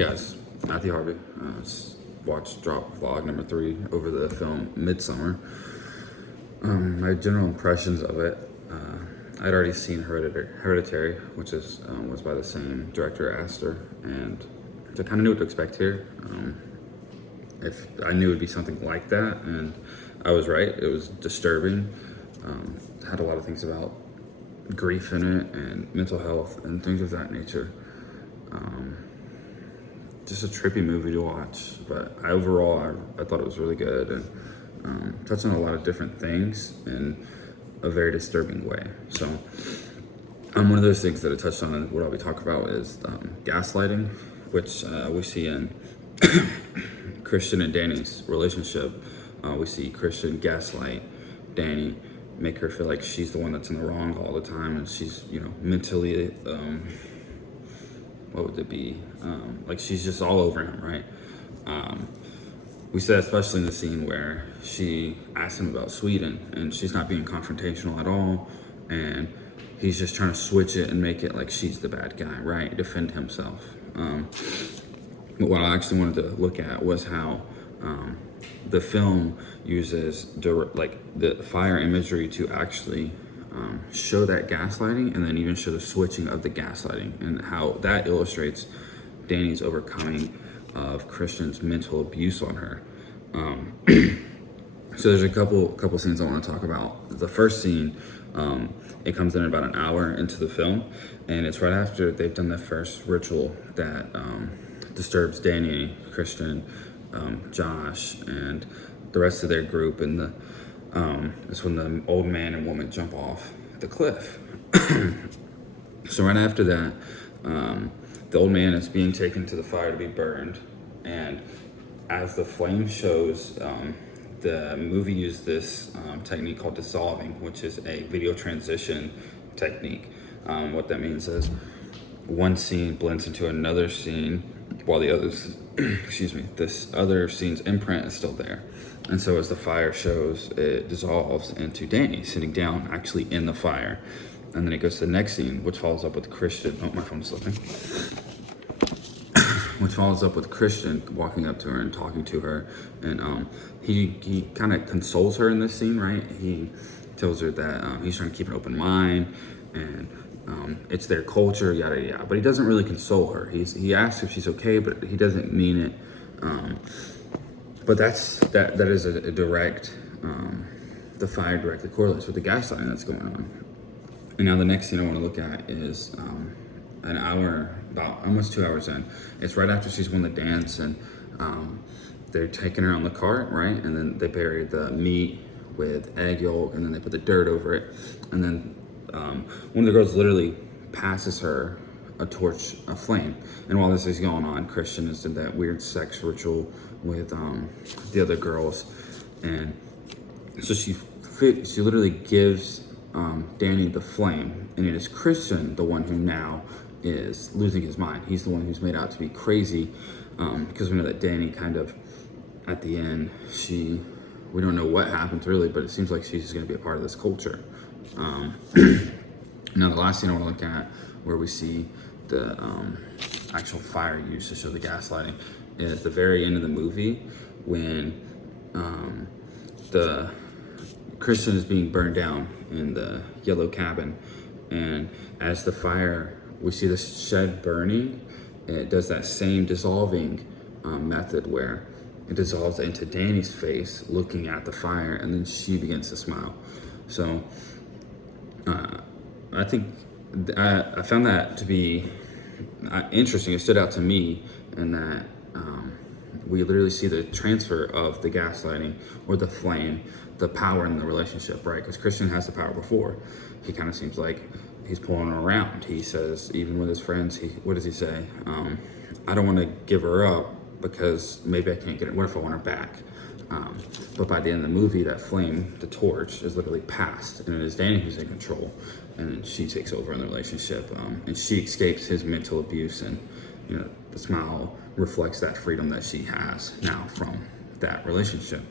Guys, Matthew Harvey. Watched drop vlog number 3 over the film Midsommar. My general impressions of it, I'd already seen Hereditary, which was by the same director, Aster, and so I kind of knew what to expect here. If I knew it would be something like that, and I was right. It was disturbing. Had a lot of things about grief in it and mental health and things of that nature. Just a trippy movie to watch, but overall I thought it was really good and touched on a lot of different things in a very disturbing way. So one of those things that it touched on and what I'll be talking about is gaslighting, which we see in Christian and Danny's relationship. We see Christian gaslight Danny, make her feel like she's the one that's in the wrong all the time, and she's, mentally, what would it be? Like she's just all over him, right? We said, especially in the scene where she asked him about Sweden, and she's not being confrontational at all, and he's just trying to switch it and make it like she's the bad guy, right? Defend himself. But what I actually wanted to look at was how the film uses the fire imagery to actually show that gaslighting, and then even show the switching of the gaslighting, and how that illustrates Danny's overcoming of Christian's mental abuse on her. So there's a couple scenes I want to talk about. The first scene, it comes in about an hour into the film, and it's right after they've done the first ritual that disturbs Danny, Christian, Josh, and the rest of their group, and it's when the old man and woman jump off the cliff. So right after that, the old man is being taken to the fire to be burned, and as the flame shows, the movie used this technique called dissolving, which is a video transition technique. What that means is one scene blends into another scene while the others, this other scene's imprint is still there. And so as the fire shows, it dissolves into Danny sitting down actually in the fire. And then it goes to the next scene, which follows up with Christian. Oh, my phone's slipping. Which follows up with Christian walking up to her and talking to her. And he kind of consoles her in this scene, right? He tells her that he's trying to keep an open mind, and it's their culture, yada yada. But he doesn't really console her. He asks if she's okay, but he doesn't mean it. But that is a direct, the fire directly correlates with the gaslighting that's going on. And now the next thing I want to look at is an hour, about almost 2 hours in. It's right after she's won the dance, and they're taking her on the cart, right? And then they bury the meat with egg yolk, and then they put the dirt over it. And then one of the girls literally passes her a torch, a flame. And while this is going on, Christian has done that weird sex ritual with the other girls. And so she literally gives Danny the flame, and it is Christian, the one who now is losing his mind. He's the one who's made out to be crazy, because we know that Danny kind of, at the end, we don't know what happens really, but it seems like she's just going to be a part of this culture. Now the last scene I want to look at, where we see the actual fire used to show the gaslighting, is the very end of the movie, when the Christian is being burned down in the yellow cabin, and as the fire, we see the shed burning, it does that same dissolving method where it dissolves into Danny's face looking at the fire, and then she begins to smile. So I think I found that to be interesting. It stood out to me in that we literally see the transfer of the gaslighting or the flame, the power in the relationship, right? Because Christian has the power before. He kind of seems like he's pulling her around. He says, even with his friends, what does he say? I don't want to give her up because maybe I can't get her. What if I want her back? But by the end of the movie, that flame, the torch, is literally passed, and it is Danny who's in control, and then she takes over in the relationship, and she escapes his mental abuse, and the smile reflects that freedom that she has now from that relationship.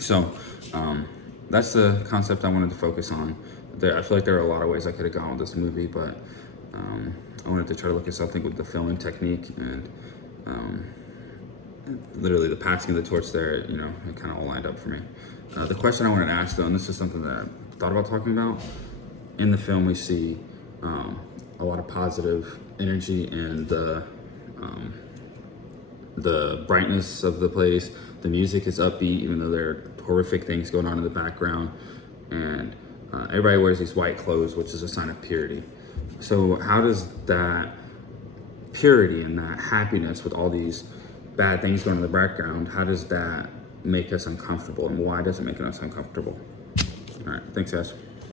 So that's the concept I wanted to focus on. I feel like there are a lot of ways I could have gone with this movie, but I wanted to try to look at something with the filming technique and um, literally the passing of the torch there, you know, it kind of all lined up for me. The question I wanted to ask though, and this is something that I thought about talking about, in the film we see a lot of positive energy and the brightness of the place. The music is upbeat, even though there are horrific things going on in the background. And everybody wears these white clothes, which is a sign of purity. So how does that purity and that happiness with all these bad things going in the background, how does that make us uncomfortable, and why does it make us uncomfortable? All right, thanks guys.